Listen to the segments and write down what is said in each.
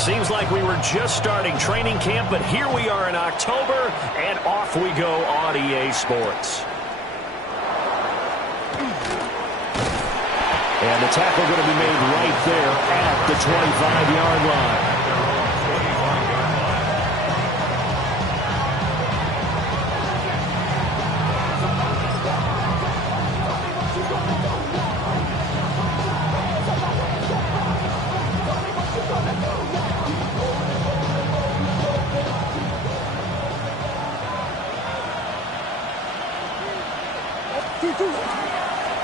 Seems like we were just starting training camp, but here we are in October, and off we go on EA Sports. And the tackle going to be made right there at the 25-yard line.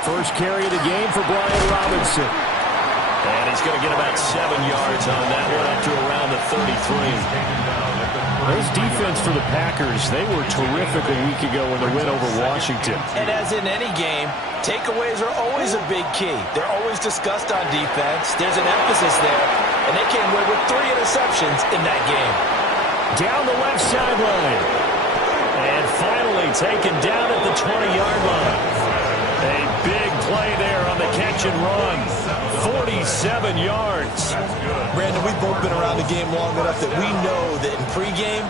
First carry of the game for Brian Robinson. And he's going to get about 7 yards on that one up to around the 33. Those defense for the Packers, they were terrific a week ago in the win over Washington. And as in any game, takeaways are always a big key. They're always discussed on defense. There's an emphasis there. And they came away with 3 interceptions in that game. Down the left sideline. And finally taken down at the 20-yard line. A big play there on the catch and run. 47 yards. Brandon, we've both been around the game long enough that we know that in pregame,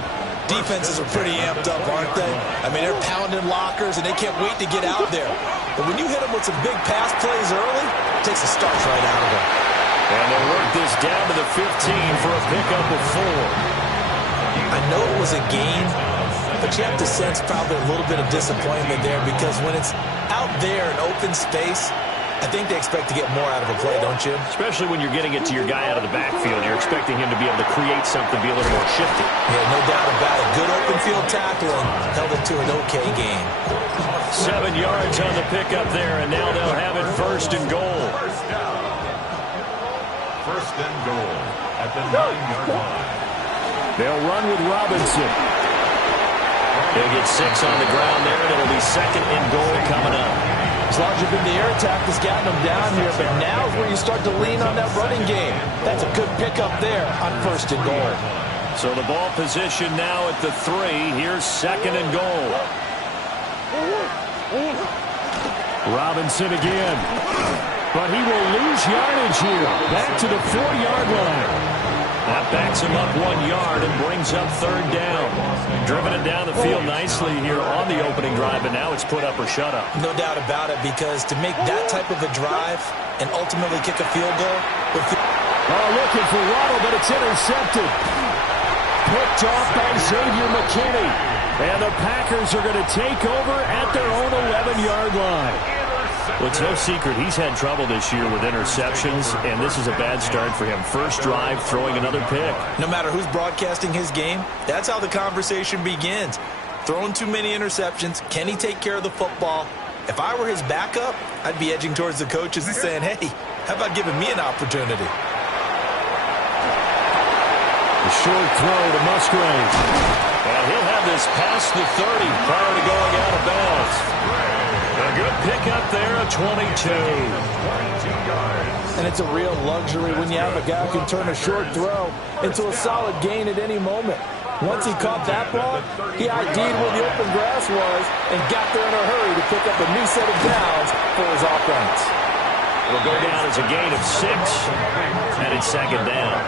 defenses are pretty amped up, aren't they? I mean, they're pounding lockers, and they can't wait to get out there. But when you hit them with some big pass plays early, it takes the starch right out of them. And they work this down to the 15 for a pickup of 4. I know it was a gain, but you have to sense probably a little bit of disappointment there because when it's out there in open space, I think they expect to get more out of a play, don't you? Especially when you're getting it to your guy out of the backfield. You're expecting him to be able to create something, be a little more shifty. Yeah, no doubt about it. Good open field tackling held it to an okay gain. 7 yards on the pickup there, and now they'll have it first and goal. First and goal at the 9-yard line. They'll run with Robinson. They'll get 6 on the ground there, and it'll be second and goal coming up. As long as you've been the air attack that's gotten them down here, but now is where you start to lean on that running game. That's a good pickup there on first and goal. So the ball position now at the 3. Here's second and goal. Robinson again. But he will lose yardage here. Back to the 4-yard line. That backs him up 1 yard and brings up third down. Driven it down the field nicely here on the opening drive, and now it's put up or shut up. No doubt about it, because to make that type of a drive and ultimately kick a field goal. Looking for Waddle, but it's intercepted. Picked off by Xavier McKinney. And the Packers are going to take over at their own 11-yard line. Well, it's no secret he's had trouble this year with interceptions, and this is a bad start for him. First drive, throwing another pick. No matter who's broadcasting his game, that's how the conversation begins. Throwing too many interceptions, can he take care of the football? If I were his backup, I'd be edging towards the coaches and saying, hey, how about giving me an opportunity? The short throw to Musgrave. And he'll have this past the 30 prior to going out of bounds. A good pickup there, a 22. And it's a real luxury when you have a guy who can turn a short throw into a solid gain at any moment. Once he caught that ball, he ID'd where the open grass was and got there in a hurry to pick up a new set of downs for his offense. It'll go down as a gain of 6, and it's second down.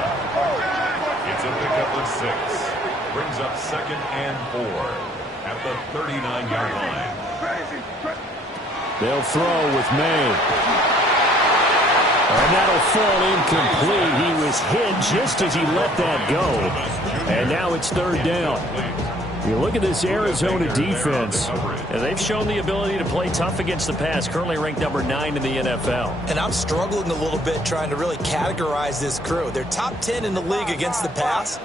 It's a pickup of 6. Brings up second and 4 at the 39-yard line. They'll throw with May. And that'll fall incomplete. He was hit just as he let that go. And now it's third down. You look at this Arizona defense, and they've shown the ability to play tough against the pass, currently ranked number 9 in the NFL. And I'm struggling a little bit trying to really categorize this crew. They're top 10 in the league against the pass,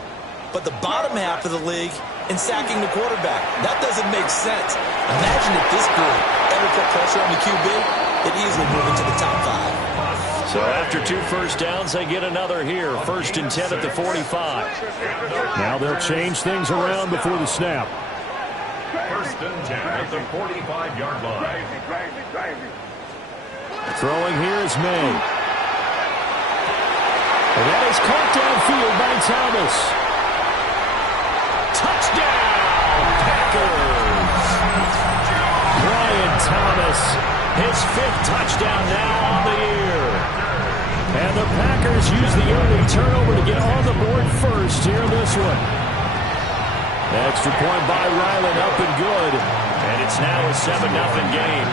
but the bottom half of the league in sacking the quarterback. That doesn't make sense. Imagine if this group ever put pressure on the QB, they'd easily move into the top 5. So after 2 first downs, they get another here. First and 10 at the 45. Now they'll change things around before the snap. First and 10 at the 45-yard line. Throwing here is May. And that is caught downfield by Thomas. Touchdown, Packers! Brian Thomas, his 5th touchdown now on the year. And the Packers use the early turnover to get on the board first here in this one. Extra point by Ryland, up and good. And it's now a 7-0 game.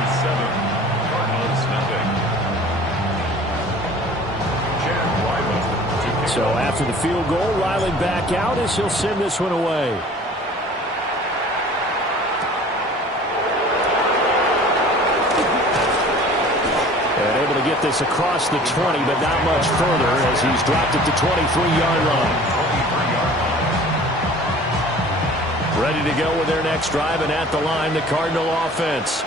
So after the field goal, Ryland back out as he'll send this one away. And able to get this across the 20, but not much further as he's dropped it to 23-yard line. Ready to go with their next drive, and at the line, the Cardinal offense.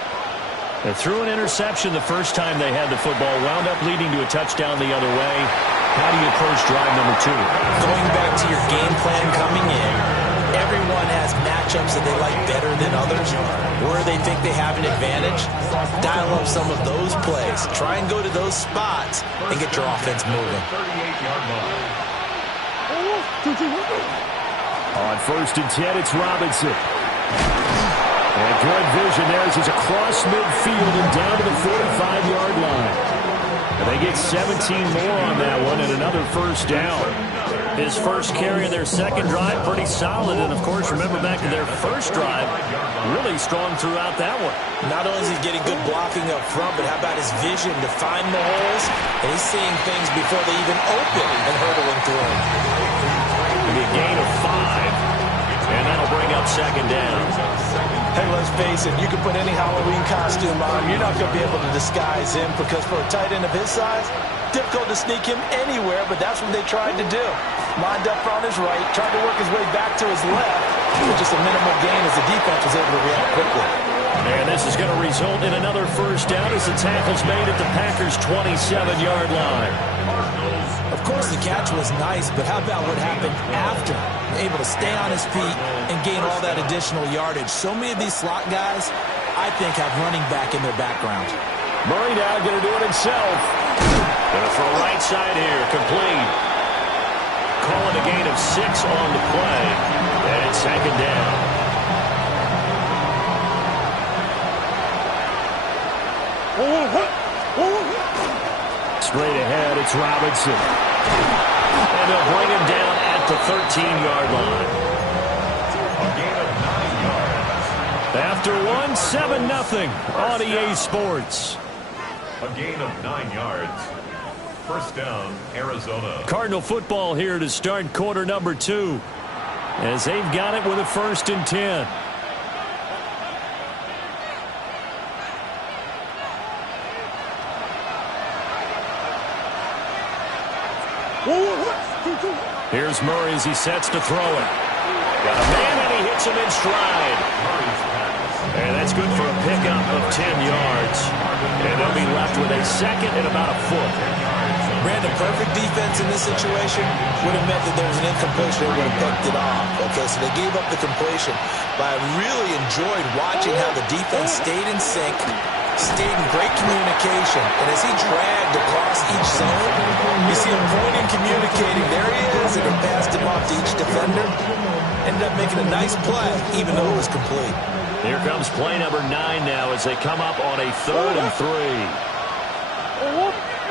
They threw an interception the first time they had the football, wound up leading to a touchdown the other way. How do you approach drive number 2? Going back to your game plan coming in, everyone has matchups that they like better than others, where they think they have an advantage. Dial up some of those plays. Try and go to those spots and get your offense moving. On 1st and 10, it's Robinson. And good vision there as he's across midfield and down to the 45-yard line. And they get 17 more on that one and another first down. His first carry of their second drive, pretty solid. And, of course, remember back to their first drive, really strong throughout that one. Not only is he getting good blocking up front, but how about his vision to find the holes? And he's seeing things before they even open and hurdling through them. It'll be a gain of 5, and that'll bring up second down. Hey, let's face it, you can put any Halloween costume on. You're not going to be able to disguise him because for a tight end of his size, difficult to sneak him anywhere, but that's what they tried to do. Lined up on his right, tried to work his way back to his left, with just a minimal gain as the defense was able to react quickly. And this is going to result in another first down as the tackle's made at the Packers' 27-yard line. Of course, the catch was nice, but how about what happened after? Able to stay on his feet and gain all that additional yardage. So many of these slot guys, I think, have running back in their background. Murray now going to do it himself. Going to throw right side here, complete. Calling a gain of 6 on the play. And it's second down. Straight ahead, it's Robinson. And they'll bring him down at the 13-yard line. A gain of 9 yards. After 1, 7-0 on EA Sports. A gain of 9 yards. First down, Arizona. Cardinal football here to start quarter number 2. As they've got it with a 1st and 10. Here's Murray as he sets to throw it. Got a man and he hits him in stride. And that's good for a pickup of 10 yards. And they'll be left with a second and about a foot. Brandon, perfect defense in this situation would have meant that there was an incompletion. They would have picked it off. Okay, so they gave up the completion. But I really enjoyed watching how the defense stayed in sync, stayed in great communication. And as he dragged across each zone, you see him pointing, communicating. There he is, and he passed him off to each defender. Ended up making a nice play, even though it was complete. Here comes play number 9 now as they come up on a 3rd and 3.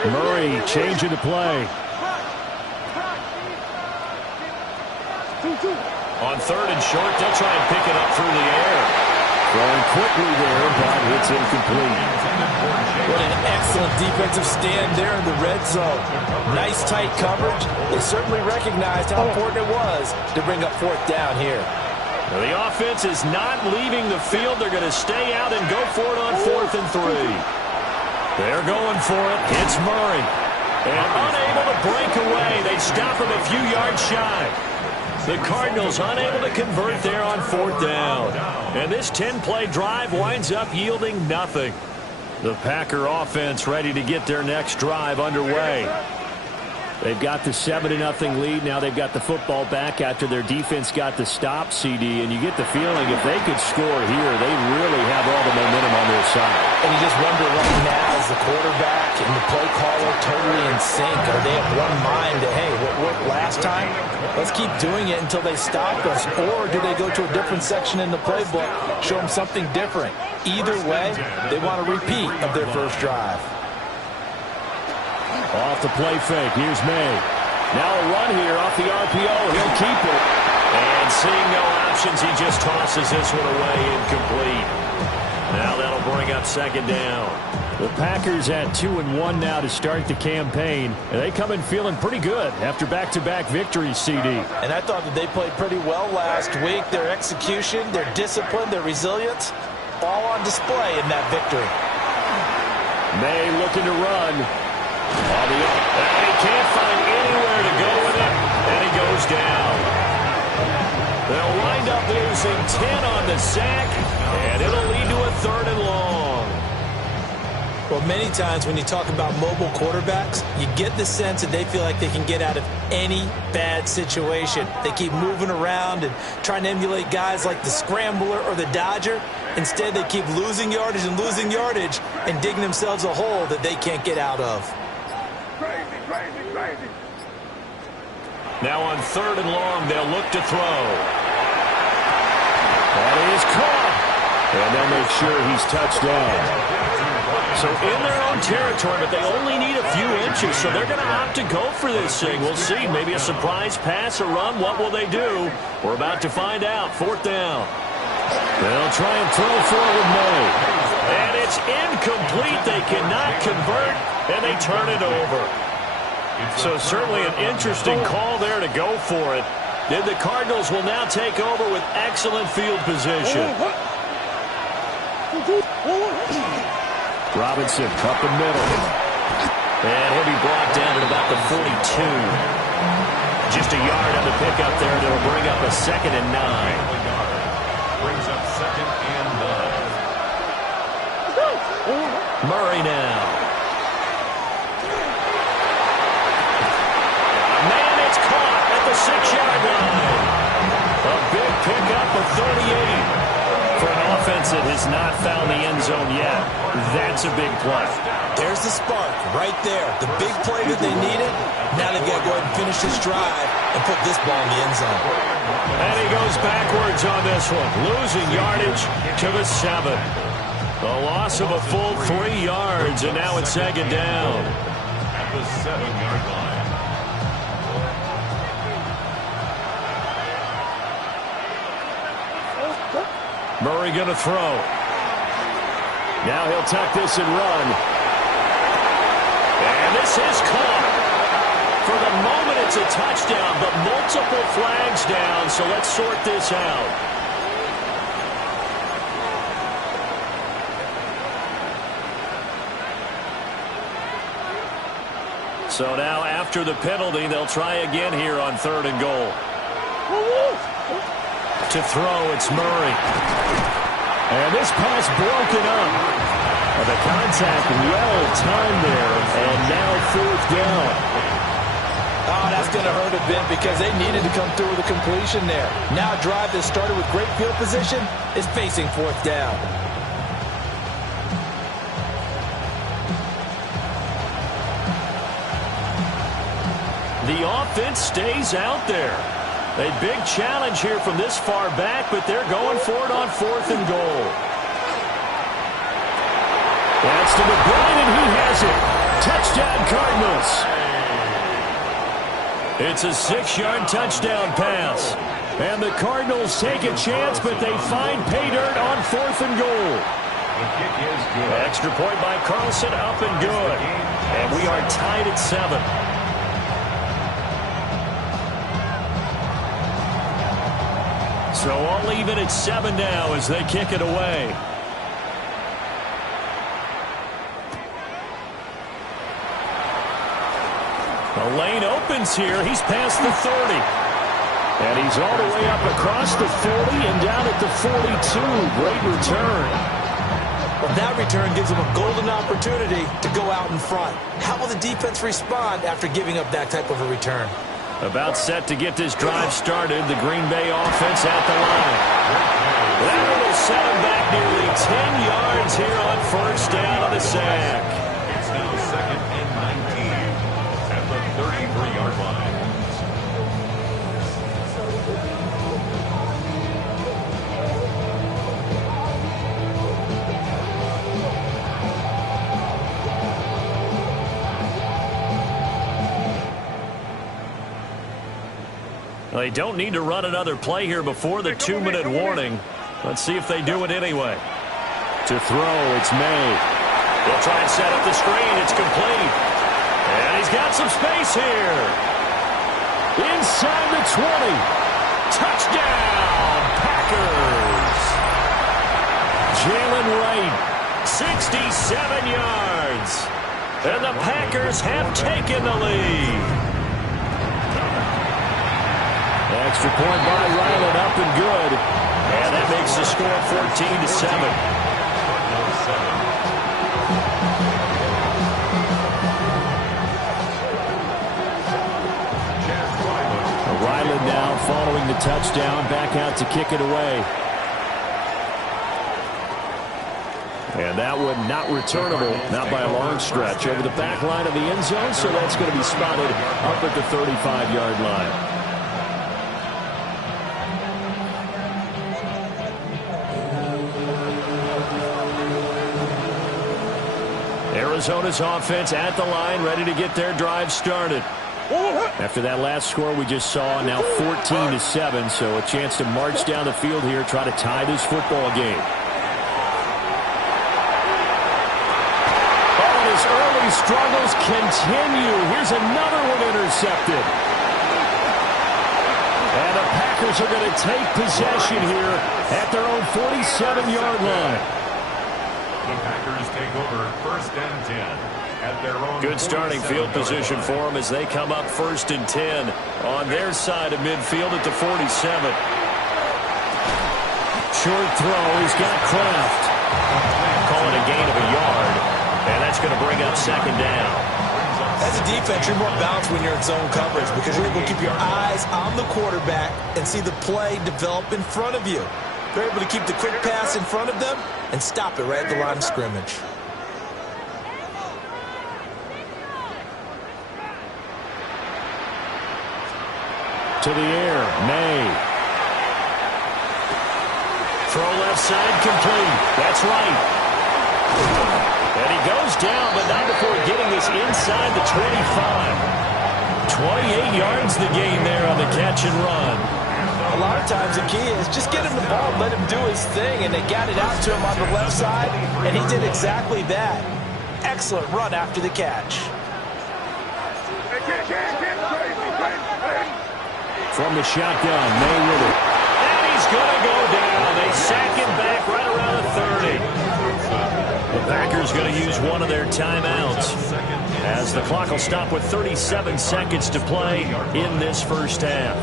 Murray changing the play. On 3rd and short, they'll try and pick it up through the air. Throwing quickly there, but it's incomplete. What an excellent defensive stand there in the red zone. Nice tight coverage. They certainly recognized how important it was to bring up 4th down here. Now the offense is not leaving the field. They're going to stay out and go for it on 4th and 3. They're going for it. It's Murray. And unable to break away. They stop him a few yards shy. The Cardinals unable to convert there on 4th down. And this 10-play drive winds up yielding nothing. The Packer offense ready to get their next drive underway. They've got the 7-0 lead. Now they've got the football back after their defense got the stop, CD. And you get the feeling if they could score here, they really have all the momentum on their side. And you just wonder right now, is the quarterback and the play caller totally in sync? Are they of one mind to, hey, what worked last time? Let's keep doing it until they stop us. Or do they go to a different section in the playbook, show them something different? Either way, they want a repeat of their first drive. Off the play fake. Here's May. Now a run here off the RPO. He'll keep it. And seeing no options, he just tosses this one away incomplete. Now that'll bring up second down. The Packers at 2-1 now to start the campaign. And they come in feeling pretty good after back-to-back victories, CD. And I thought that they played pretty well last week. Their execution, their discipline, their resilience, all on display in that victory. May looking to run. And he can't find anywhere to go with it. And he goes down. They'll wind up losing 10 on the sack. And it'll lead to a 3rd and long. Well, many times when you talk about mobile quarterbacks, you get the sense that they feel like they can get out of any bad situation. They keep moving around and trying to emulate guys like the scrambler or the dodger. Instead, they keep losing yardage and digging themselves a hole that they can't get out of. Now on 3rd and long, they'll look to throw. That is caught. And they'll make sure he's touched down. So in their own territory, but they only need a few inches, so they're going to opt to go for this thing. We'll see. Maybe a surprise pass, a run. What will they do? We're about to find out. 4th down. They'll try and throw forward May. And it's incomplete. They cannot convert, and they turn it over. So certainly an interesting call there to go for it. Then the Cardinals will now take over with excellent field position. Robinson up the middle. And he'll be brought down at about the 42. Just a yard on the pickup there. That'll bring up a 2nd and 9. Brings up 2nd and 9. Murray now. Man, it's caught at the 6-yard line. A big pickup of 38. For an offense that has not found the end zone yet, that's a big play. There's the spark right there. The big play that they needed. Now they've got to go ahead and finish this drive and put this ball in the end zone. And he goes backwards on this one, losing yardage to the 7. A loss of a full 3 yards, and now it's 2nd down. At the 7-yard line. Murray going to throw. Now he'll tuck this and run. And this is caught. For the moment, it's a touchdown, but multiple flags down, so let's sort this out. So now after the penalty, they'll try again here on 3rd and goal. To throw, it's Murray. And this pass broken up. The contact well timed there, and now 4th down. Oh, that's going to hurt a bit because they needed to come through with a completion there. Now a drive that started with great field position is facing 4th down. The offense stays out there. A big challenge here from this far back, but they're going for it on 4th and goal. That's to McBride, and he has it. Touchdown, Cardinals. It's a 6-yard touchdown pass. And the Cardinals take a chance, but they find pay dirt on 4th and goal. The kick is good. Extra point by Carlson, up and good. And we are tied at 7. So all even at 7 now as they kick it away. The lane opens here. He's past the 30. And he's all the way up across the 40 and down at the 42. Great return. Well, that return gives them a golden opportunity to go out in front. How will the defense respond after giving up that type of a return? About set to get this drive started. The Green Bay offense at the line. That will set him back nearly 10 yards here on 1st down on the sack. It's now 2nd and 19 at the 33-yard line. Well, they don't need to run another play here before the 2-minute warning. Let's see if they do it anyway. To throw, it's May. They'll try and set up the screen. It's complete. And he's got some space here. Inside the 20. Touchdown, Packers. Jalen Wright, 67 yards. And the Packers have taken the lead. Extra point by Ryland, up and good. And that makes the score 14-7. Ryland now following the touchdown, back out to kick it away. And that one not returnable, not by a long stretch, over the back line of the end zone, so that's going to be spotted up at the 35-yard line. Arizona's offense at the line, ready to get their drive started. After that last score we just saw, now 14-7, so a chance to march down the field here, try to tie this football game. Oh, and his early struggles continue. Here's another one intercepted. And the Packers are going to take possession here at their own 47-yard line. The Packers take over 1st and 10. Good starting field position for them as they come up 1st and 10 on their side of midfield at the 47. Short throw, he's got Kraft. Call it a gain of a yard, and that's going to bring up 2nd down. As a defense, you're more balanced when you're in zone coverage because you're able to keep your eyes on the quarterback and see the play develop in front of you. They're able to keep the quick pass in front of them and stop it right at the line of scrimmage. To the air, May. Throw left side complete. That's right. And he goes down, but not before getting this inside the 25. 28 yards the gain there on the catch and run. A lot of times the key is just get him the ball, let him do his thing, and they got it out to him on the left side, and he did exactly that. Excellent run after the catch. From the shotgun, May with it. And he's going to go down. They sack him back right around the 30. The Packers going to use one of their timeouts as the clock will stop with 37 seconds to play in this first half.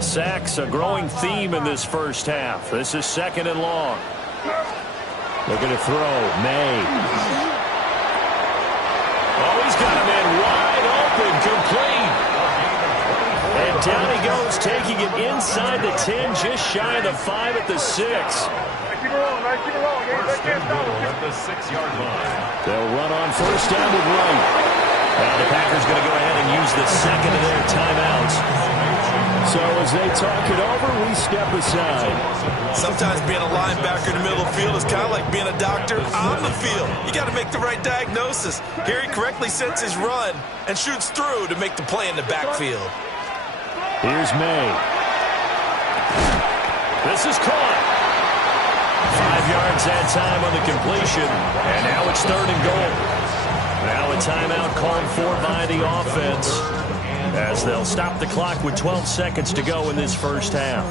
Sacks, a growing theme in this first half. This is 2nd and long. They're going to throw. May. Oh, he's got a man wide open, complete. And down he goes, taking it inside the 10, just shy of the 5 at the 6. First and goal at the 6-yard line. They'll run on first down with Wright. Now the Packers going to go ahead and use the 2nd of their timeouts. So as they talk it over, we step aside. Sometimes being a linebacker in the middle of the field is kind of like being a doctor on the field. You got to make the right diagnosis. Here he correctly sets his run and shoots through to make the play in the backfield. Here's May. This is caught. 5 yards that time on the completion. And now it's 3rd and goal. Now a timeout called for by the offense, as they'll stop the clock with 12 seconds to go in this first half.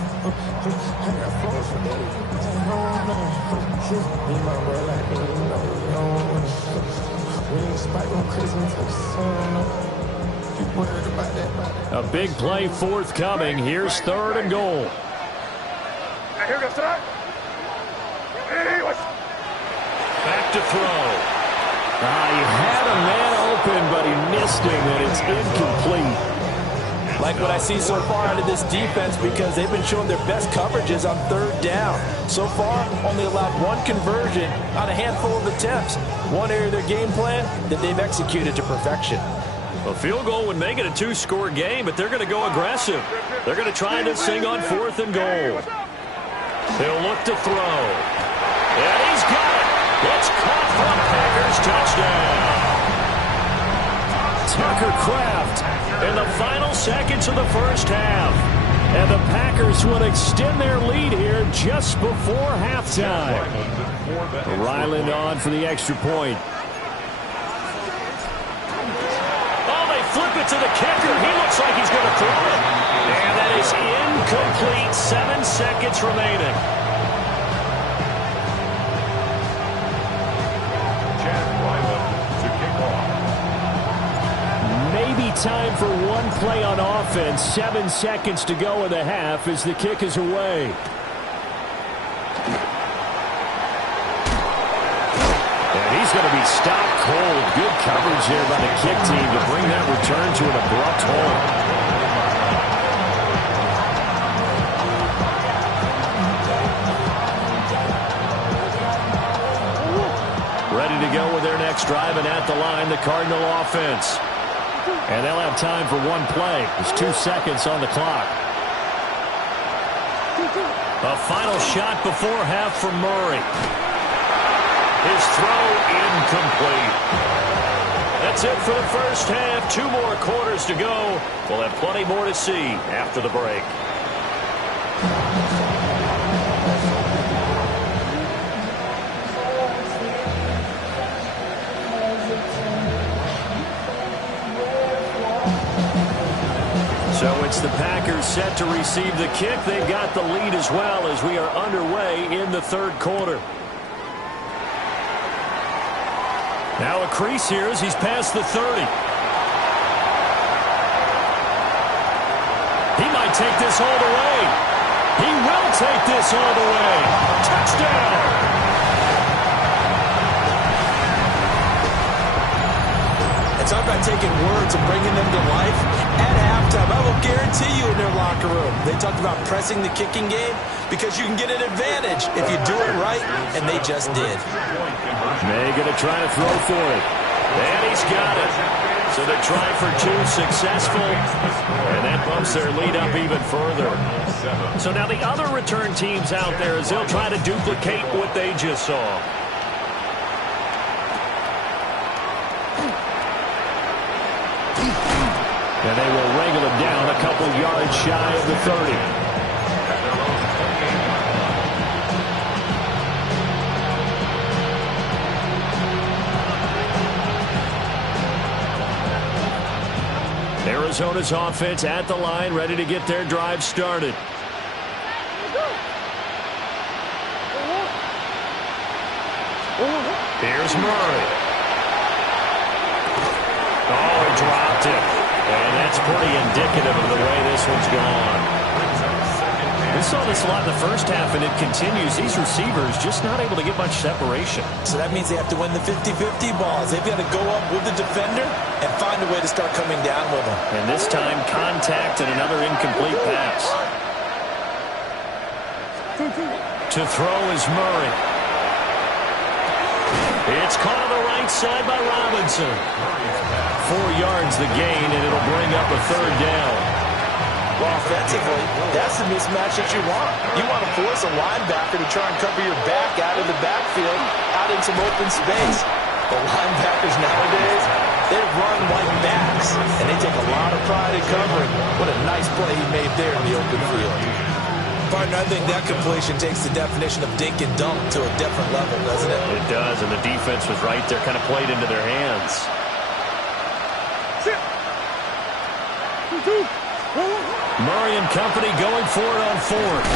A big play forthcoming. Here's 3rd and goal. Back to throw. He had a man open, but he missed him, and it's incomplete. Like what I see so far out of this defense because they've been showing their best coverages on third down. So far, only allowed one conversion on a handful of attempts. One area of their game plan that they've executed to perfection. A field goal would make it a two-score game, but they're going to go aggressive. They're going to try this thing on 4th and goal. He'll look to throw. And he's got it. It's caught for a Packers touchdown. Tucker Kraft in the final seconds of the first half. And the Packers will extend their lead here just before halftime. Ryland on for the extra point. Oh, they flip it to the kicker. He looks like he's going to throw it. And that is incomplete. 7 seconds remaining. Time for one play on offense. 7 seconds to go in the half as the kick is away. And he's going to be stopped cold. Good coverage there by the kick team to bring that return to an abrupt halt. Ready to go with their next drive, and at the line, the Cardinal offense. And they'll have time for one play. There's 2 seconds on the clock. A final shot before half from Murray. His throw incomplete. That's it for the first half. 2 more quarters to go. We'll have plenty more to see after the break. So it's the Packers set to receive the kick. They've got the lead as well as we are underway in the third quarter. Now a crease here as he's past the 30. He might take this all the way. He will take this all the way. Touchdown! Talk about taking words and bringing them to life. At halftime, I will guarantee you in their locker room, they talked about pressing the kicking game because you can get an advantage if you do it right, and they just did. May going to try to throw for it. And he's got it. So they're trying for 2 successful, and that bumps their lead up even further. So now the other return teams out there as they'll try to duplicate what they just saw. And they will wrangle him down a couple yards shy of the 30. Arizona's offense at the line, ready to get their drive started. Here's Murray. Oh, he dropped it. And that's pretty indicative of the way this one's gone. We saw this a lot in the first half, and it continues. These receivers just not able to get much separation. So that means they have to win the 50-50 balls. They've got to go up with the defender and find a way to start coming down with them. And this time, contact and another incomplete pass. To throw is Murray. It's caught on the right side by Robinson. 4 yards the gain, and it'll bring up a third down. Well, offensively, that's the mismatch that you want. You want to force a linebacker to try and cover your back out of the backfield, out in some open space. The linebackers nowadays, they run like backs, and they take a lot of pride in covering. What a nice play he made there in the open field. Partner, I think that completion takes the definition of dink and dunk to a different level, doesn't it? It does, and the defense was right there, kind of played into their hands. Murray and company going for it on 4th.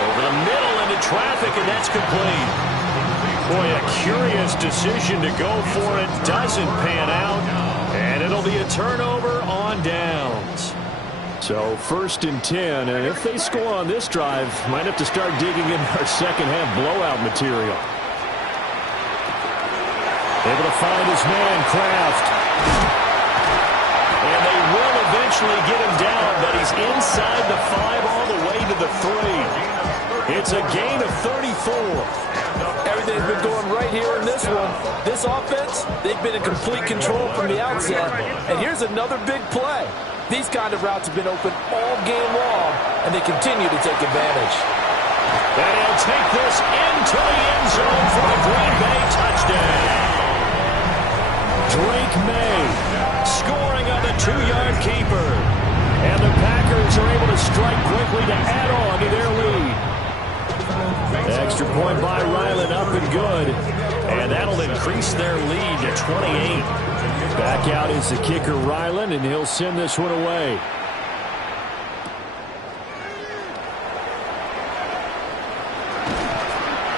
Over the middle into traffic, and that's complete. Boy, a curious decision to go for it. Doesn't pan out, and it'll be a turnover on downs. So 1st and 10, and if they score on this drive, might have to start digging in our second half blowout material. Able to find his man, Kraft. And they will eventually eventually get him down, but he's inside the 5 all the way to the 3. It's a gain of 34. Everything's been going right here in this one. This offense, they've been in complete control from the outset. And here's another big play. These kind of routes have been open all game long, and they continue to take advantage. And he'll take this into the end zone for a Green Bay touchdown. Drake May scoring on the 2-yard keeper. And the Packers are able to strike quickly to add on to their lead. Extra point by Ryland, up and good. And that'll increase their lead to 28. Back out is the kicker, Ryland, and he'll send this one away.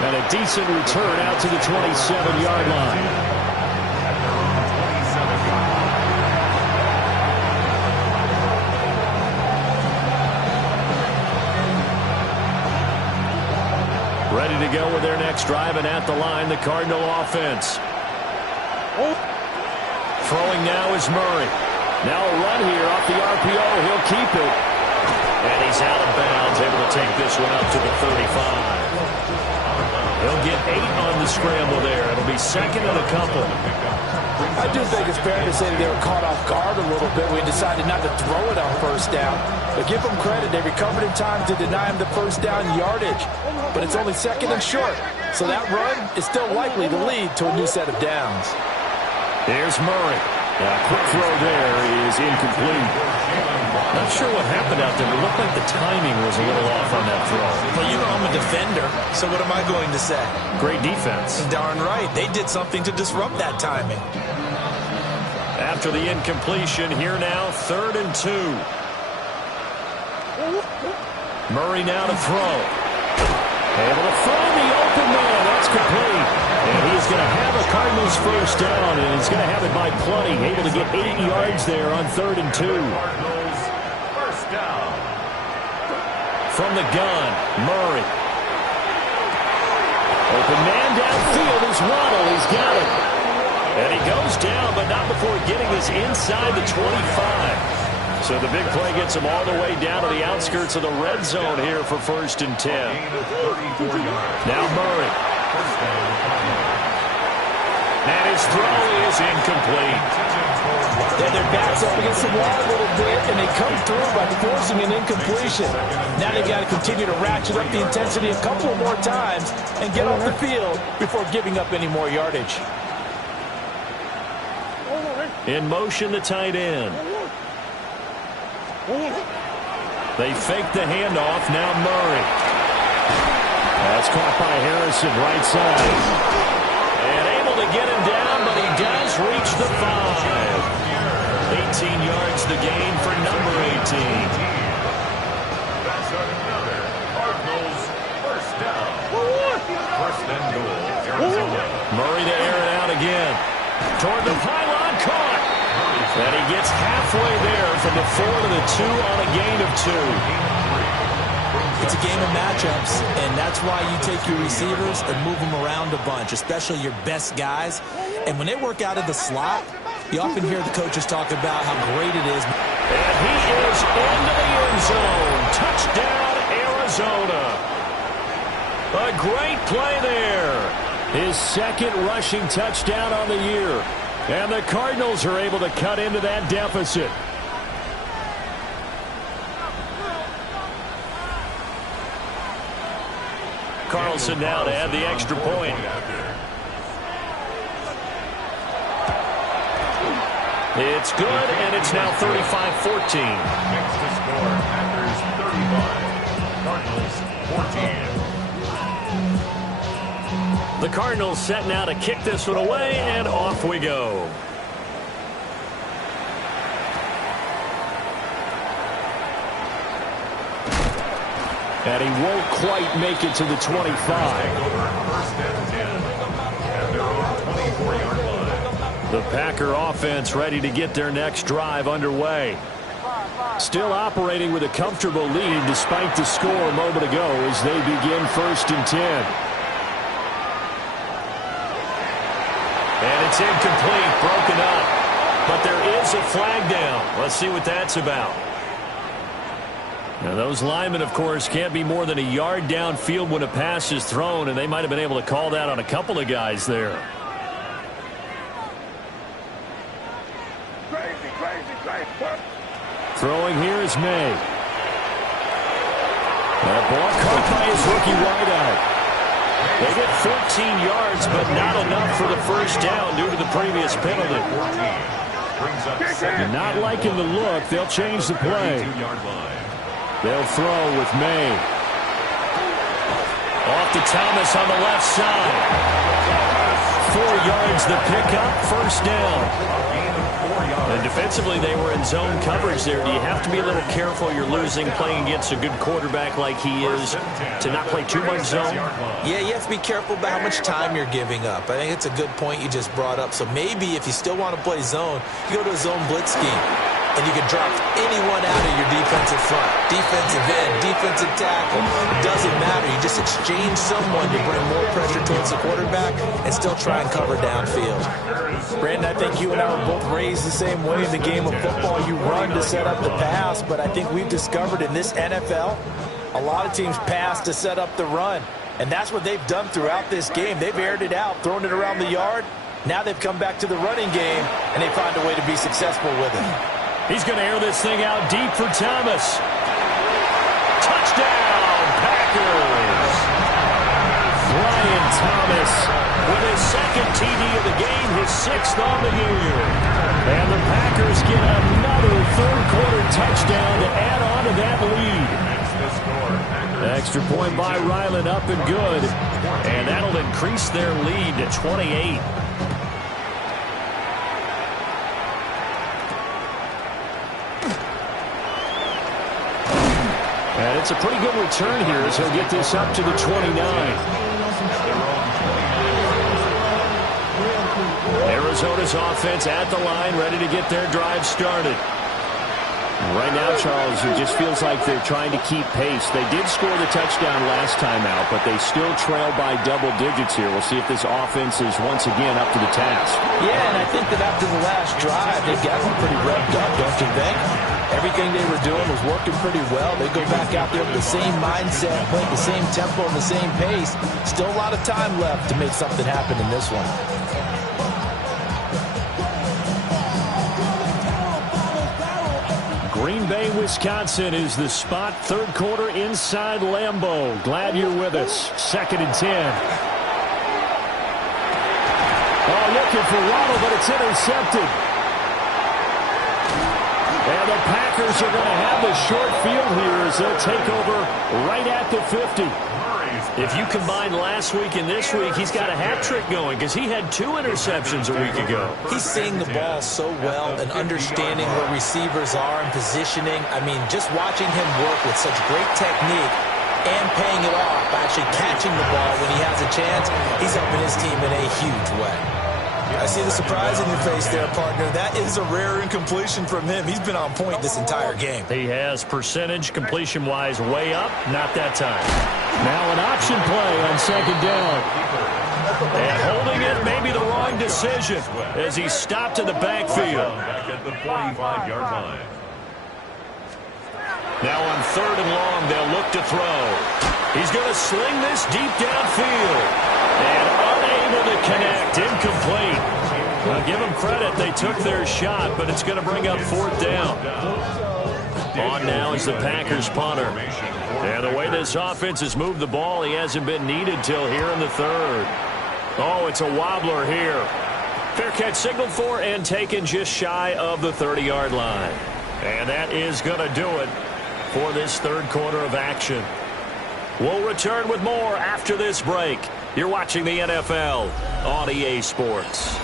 And a decent return out to the 27-yard line. Ready to go with their next drive, and at the line, the Cardinal offense. Throwing now is Murray. Now a run here off the RPO. He'll keep it. And he's out of bounds, able to take this one up to the 35. He'll get 8 on the scramble there. It'll be second and a couple. I do think it's fair to say that they were caught off guard a little bit. We decided not to throw it on first down. But give them credit. They recovered in time to deny him the first down yardage. But it's only second and short. So that run is still likely to lead to a new set of downs. There's Murray. A quick throw there is incomplete. Not sure what happened out there. It looked like the timing was a little off on that throw. Well, you know I'm a defender, so what am I going to say? Great defense. Darn right. They did something to disrupt that timing. After the incompletion, here now, 3rd and 2. Murray now to throw. Able to find the open man. That's complete. And he's going to have a Cardinals first down, and he's going to have it by plenty. Able to get 8 yards there on 3rd and 2. Cardinals first down. From the gun, Murray. Open man downfield is Waddle. He's got it. And he goes down, but not before getting this inside the 25. So the big play gets him all the way down to the outskirts of the red zone here for 1st and 10. Now Murray. And his throw is incomplete. And their backs up against the wall a little bit, and they come through by forcing an incompletion. Now they've got to continue to ratchet up the intensity a couple more times and get off the field before giving up any more yardage. In motion, the tight end. They fake the handoff. Now Murray. That's caught by Harrison, right side. And able to get him down, but he does reach the 5. 18 yards the gain for number 18. That's another Cardinals first down. First and goal, Arizona. Murray to air it out again. Toward the pylon, caught. And he gets halfway there from the 4 to the 2 on a gain of 2. It's a game of matchups, and that's why you take your receivers and move them around a bunch, especially your best guys. And when they work out of the slot, you often hear the coaches talk about how great it is. And he is into the end zone. Touchdown, Arizona. A great play there. His 2nd rushing touchdown on the year. And the Cardinals are able to cut into that deficit. Carlson now to add the extra point. It's good, and it's now 35-14. Next to score, Packers 35, Cardinals 14. The Cardinals set now to kick this one away, and off we go. And he won't quite make it to the 25. The Packer offense ready to get their next drive underway. Still operating with a comfortable lead despite the score a moment ago as they begin 1st and 10. And it's incomplete, broken up. but there is a flag down. Let's see what that's about. Now, those linemen, of course, can't be more than a yard downfield when a pass is thrown, and they might have been able to call that on a couple of guys there. Throwing here is May. That ball caught by his rookie wideout. They get 14 yards, but not enough for the first down due to the previous penalty. Not liking the look. They'll change the play. They'll throw with May. Off to Thomas on the left side. 4 yards the pickup, first down. And defensively, they were in zone coverage there. Do you have to be a little careful? You're losing playing against a good quarterback like he is to not play too much zone? Yeah, you have to be careful about how much time you're giving up. I think it's a good point you just brought up. So maybe if you still want to play zone, you go to a zone blitz scheme. And you can drop anyone out of your defensive front. Defensive end, defensive tackle. It doesn't matter. You just exchange someone to bring more pressure towards the quarterback and still try and cover downfield. Brandon, I think you and I were both raised the same way in the game of football. You run to set up the pass, but I think we've discovered in this NFL, a lot of teams pass to set up the run. And that's what they've done throughout this game. They've aired it out, thrown it around the yard. Now they've come back to the running game, and they find a way to be successful with it. He's going to air this thing out deep for Thomas. Touchdown, Packers. Brian Thomas with his second TD of the game, his 6th on the year. And the Packers get another third-quarter touchdown to add on to that lead. Extra point by Ryland, up and good. And that'll increase their lead to 28. And it's a pretty good return here as he'll get this up to the 29. Arizona's offense at the line, ready to get their drive started. Right now, Charles, it just feels like they're trying to keep pace. They did score the touchdown last time out, but they still trail by double digits here. We'll see if this offense is once again up to the task. Yeah, and I think that after the last drive, they've got them pretty revved up, don't you think? Everything they were doing was working pretty well. They go back out there with the same mindset, playing the same tempo and the same pace. Still a lot of time left to make something happen in this one. Green Bay, Wisconsin is the spot. Third quarter inside Lambeau. Glad you're with us. 2nd and 10. Oh, looking for Waddle, but it's intercepted. And the Packers are going to have the short field here as they'll take over right at the 50. If you combine last week and this week, he's got a hat trick going because he had 2 interceptions a week ago. He's seeing the ball so well and understanding where receivers are and positioning. I mean, just watching him work with such great technique and paying it off by actually catching the ball when he has a chance, he's helping his team in a huge way. I see the surprise in your face there, partner. That is a rare incompletion from him. He's been on point this entire game. He has percentage completion-wise way up. Not that time. Now an option play on 2nd down. And holding it may be the wrong decision as he stopped in the backfield. Back at the 45-yard line. Now on 3rd and long, they'll look to throw. He's going to sling this deep downfield. And unable to connect. Incomplete. I'll give them credit. They took their shot, but it's going to bring up 4th down. On now is the Packers punter. And the way this offense has moved the ball, he hasn't been needed till here in the 3rd. Oh, it's a wobbler here. Fair catch signaled for and taken just shy of the 30-yard line. And that is going to do it for this 3rd quarter of action. We'll return with more after this break. You're watching the NFL on EA Sports.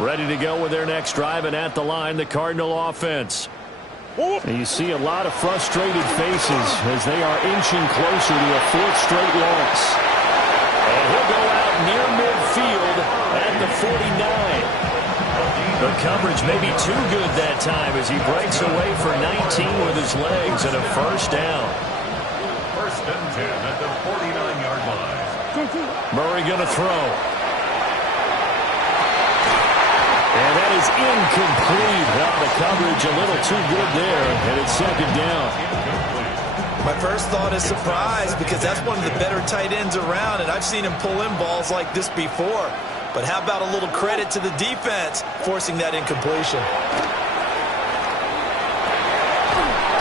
Ready to go with their next drive, and at the line, the Cardinal offense. And you see a lot of frustrated faces as they are inching closer to a 4th straight loss. And he'll go out near midfield at the 49. The coverage may be too good that time as he breaks away for 19 with his legs and a first down. First and 10 at the 49-yard line. Murray going to throw. And that is incomplete. Now the coverage a little too good there, and it's second down. My first thought is surprise because that's one of the better tight ends around, and I've seen him pull in balls like this before. But how about a little credit to the defense forcing that incompletion?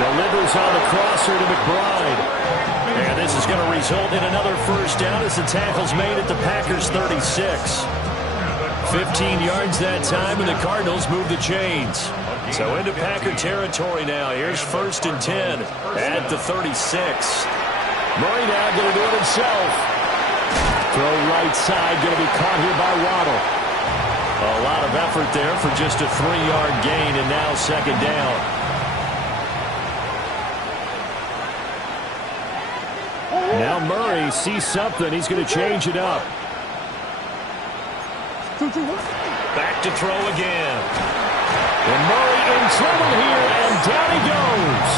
Delivers on the crosser to McBride. And this is going to result in another first down as the tackle's made at the Packers' 36. 15 yards that time, and the Cardinals move the chains. So into Packer territory now. Here's first and 10 at the 36. Murray now going to do it himself. Throw right side, going to be caught here by Waddle. A lot of effort there for just a 3-yard gain, and now second down. Now Murray sees something. He's going to change it up. Back to throw again. And Murray in trouble here, and down he goes.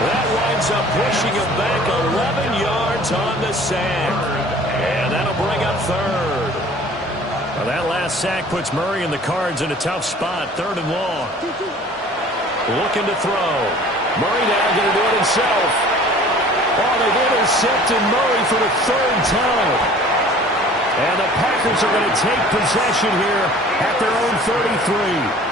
That winds up pushing him back 11 yards on the sack. And that'll bring up third. Well, that last sack puts Murray and the Cards in a tough spot, third and long. Looking to throw. Murray now going to do it himself. Oh, they've intercepted Murray for the third time. And the Packers are going to take possession here at their own 33.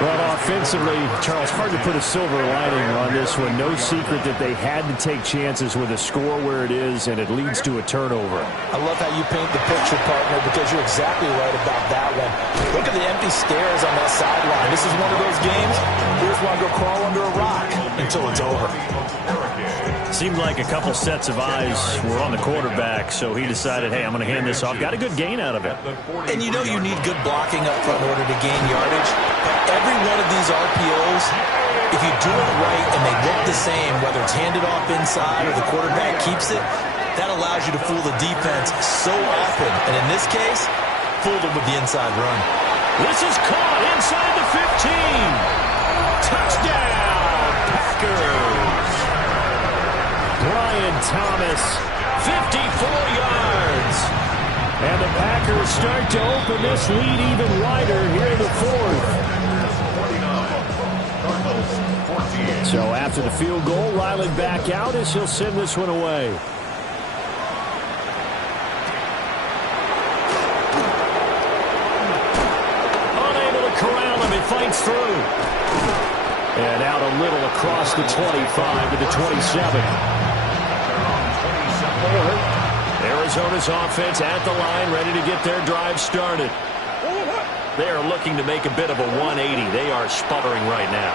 Well, offensively, Charles, hard to put a silver lining on this one. No secret that they had to take chances with a score where it is, and it leads to a turnover. I love how you paint the picture, partner, because you're exactly right about that one. Look at the empty stairs on that sideline. This is one of those games, you just want to go crawl under a rock until it's over. Seemed like a couple sets of eyes were on the quarterback, so he decided, hey, I'm going to hand this off. Got a good gain out of it. And you know you need good blocking up front in order to gain yardage. But every one of these RPOs, if you do it right and they look the same, whether it's handed off inside or the quarterback keeps it, that allows you to fool the defense so often. And in this case, fool them with the inside run. This is caught inside the 15. Touchdown, Packers. Brian Thomas, 54 yards. And the Packers start to open this lead even wider here in the fourth. So after the field goal, Riley back out as he'll send this one away. Unable to corral him, he fights through. And out a little across the 25 to the 27. Arizona's offense at the line, ready to get their drive started. They are looking to make a bit of a 180. They are sputtering right now.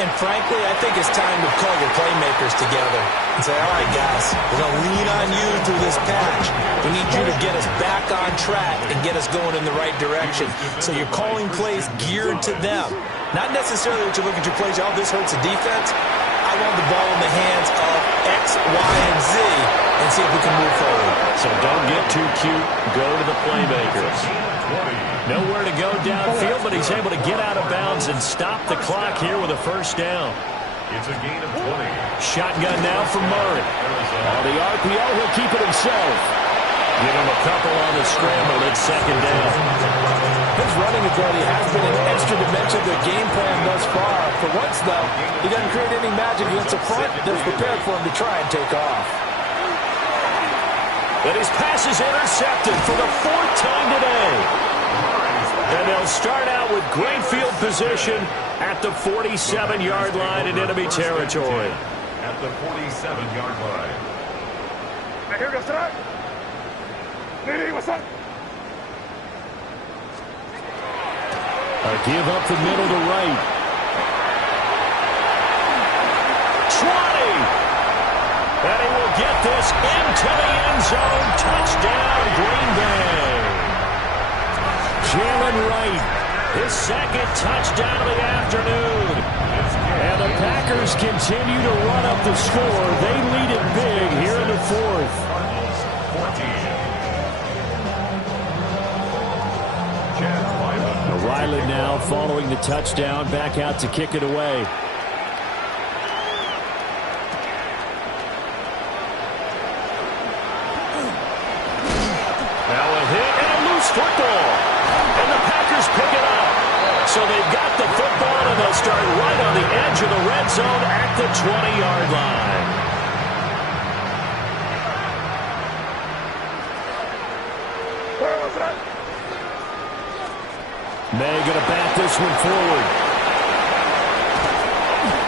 And frankly, I think it's time to call your playmakers together and say, all right, guys, we're going to lean on you through this patch. We need you to get us back on track and get us going in the right direction. So you're calling plays geared to them. Not necessarily that you look at your plays, oh, this hurts the defense. I want the ball in the hands of X, Y, and Z and see if we can move forward. So don't get too cute. Go to the playmakers. Nowhere to go downfield, but he's able to get out of bounds and stop the clock here with a first down. It's a gain of 20. Shotgun now for Murray. On the RPO, he'll keep it himself. Give him a couple on the scramble. It's second down. His running ability has been an extra dimension of their game plan thus far. For once, though, he doesn't create any magic against the front that's prepared for him to try and take off. But his pass is intercepted for the fourth time today. And they'll start out with great field position at the 47-yard line in enemy territory. At the 47-yard line. A give up the middle to right. 20. And he will get this into the end zone. Touchdown, Green Bay. Jalen Wright, his second touchdown of the afternoon. And the Packers continue to run up the score. They lead it big here in the fourth. Ryland now following the touchdown, back out to kick it away. Now a hit and a loose football. And the Packers pick it up. So they've got the football, and they'll start right on the edge of the red zone at the 20-yard line. May going to bat this one forward.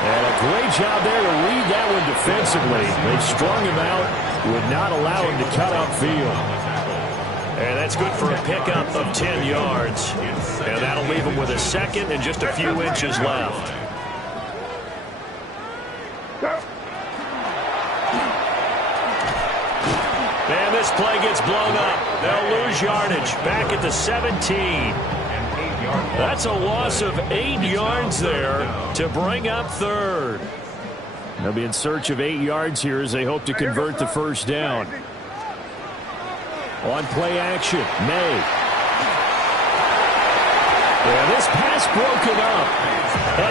And a great job there to read that one defensively. They strung him out, would not allow him to cut upfield. And that's good for a pickup of 10 yards. And that'll leave him with a second and just a few inches left. And this play gets blown up. They'll lose yardage. Back at the 17. That's a loss of 8 yards there to bring up third. They'll be in search of 8 yards here as they hope to convert the first down. On play action, May. And this pass broken up.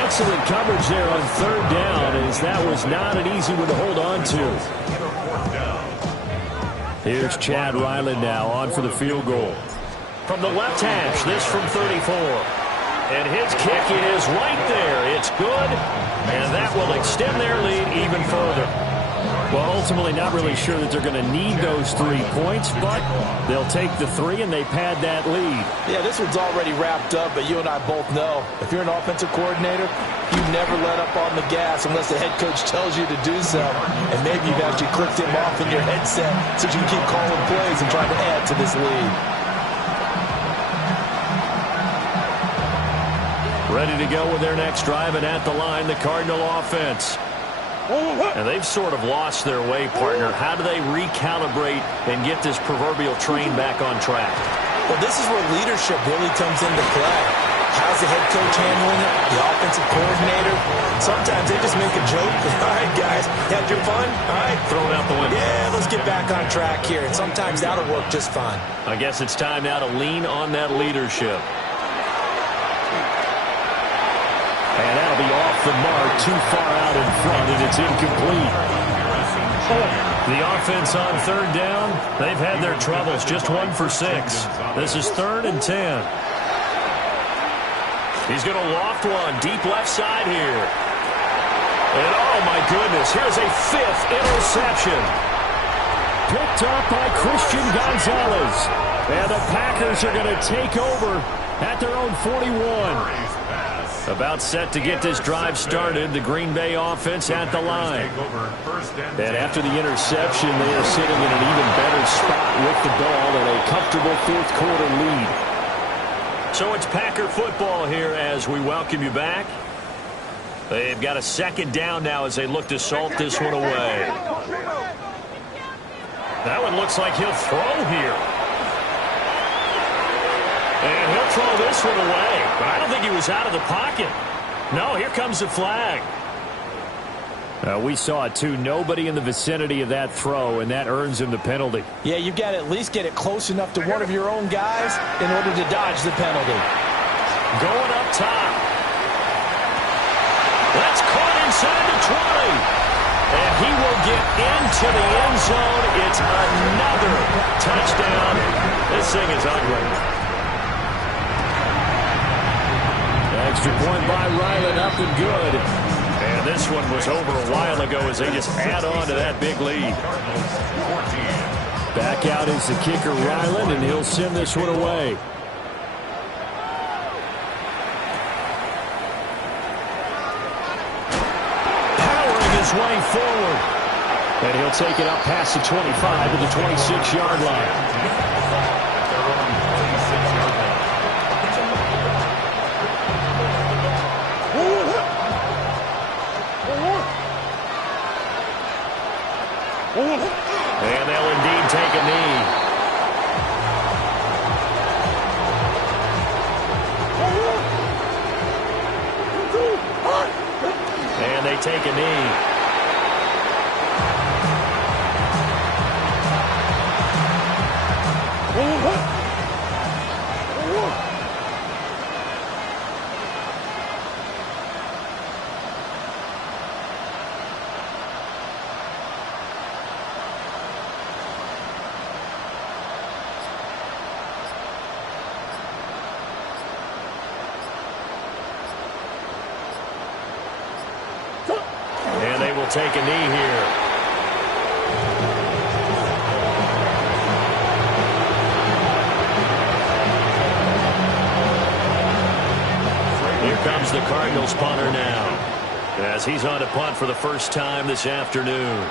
Excellent coverage there on third down, as that was not an easy one to hold on to. Here's Chad Ryland now on for the field goal. From the left hash, this from 34. And his kick, it is right there. It's good, and that will extend their lead even further. Well, ultimately not really sure that they're going to need those 3 points, but they'll take the 3 and they pad that lead. Yeah, this one's already wrapped up, but you and I both know if you're an offensive coordinator, you never let up on the gas unless the head coach tells you to do so. And maybe you've actually clicked him off in your headset so you can keep calling plays and trying to add to this lead. Ready to go with their next drive, and at the line, the Cardinal offense. And they've sort of lost their way, partner. How do they recalibrate and get this proverbial train back on track? Well, this is where leadership really comes into play. How's the head coach handling it? The offensive coordinator? Sometimes they just make a joke. All right, guys, had your fun? All right. Throw it out the window. Yeah, let's get back on track here. And sometimes that'll work just fine. I guess it's time now to lean on that leadership. And that'll be off the mark, too far out in front, and it's incomplete. The offense on third down, they've had their troubles, just 1 for 6. This is 3rd and 10. He's going to loft one, deep left side here. And oh my goodness, here's a 5th interception. Picked up by Christian Gonzalez. And the Packers are going to take over at their own 41. About set to get this drive started, the Green Bay offense at the line. And after the interception, they are sitting in an even better spot with the ball and a comfortable 4th quarter lead. So it's Packer football here as we welcome you back. They've got a 2nd down now as they look to salt this one away. That one looks like he'll throw here. And he'll throw this one away. But I don't think he was out of the pocket. No, here comes the flag. We saw it, too. Nobody in the vicinity of that throw, and that earns him the penalty. Yeah, you've got to at least get it close enough to one of your own guys in order to dodge the penalty. Going up top. That's caught inside the 20. And he will get into the end zone. It's another touchdown. This thing is ugly. Extra point by Ryland, up and good. And this one was over a while ago as they just add on to that big lead. Back out is the kicker, Ryland, and he'll send this one away. Powering his way forward. And he'll take it up past the 25 to the 26-yard line. And they'll indeed take a knee. And they take a knee. take a knee here. Here comes the Cardinals punter now, as he's on to punt for the first time this afternoon.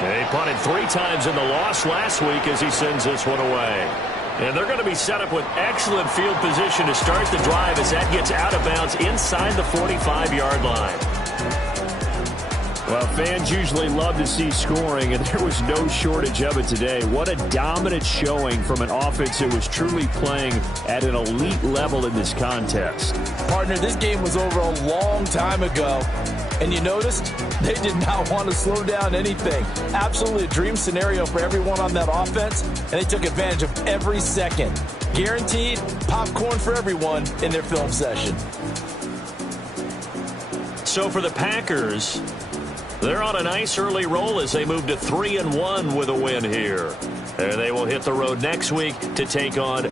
He punted 3 times in the loss last week as he sends this one away. And they're going to be set up with excellent field position to start the drive as that gets out of bounds inside the 45-yard line. Well, fans usually love to see scoring, and there was no shortage of it today. What a dominant showing from an offense that was truly playing at an elite level in this contest. Partner, this game was over a long time ago. And you noticed they did not want to slow down anything. Absolutely a dream scenario for everyone on that offense, and they took advantage of every second. Guaranteed popcorn for everyone in their film session. So for the Packers, they're on a nice early roll as they move to 3-1 with a win here. And they will hit the road next week to take on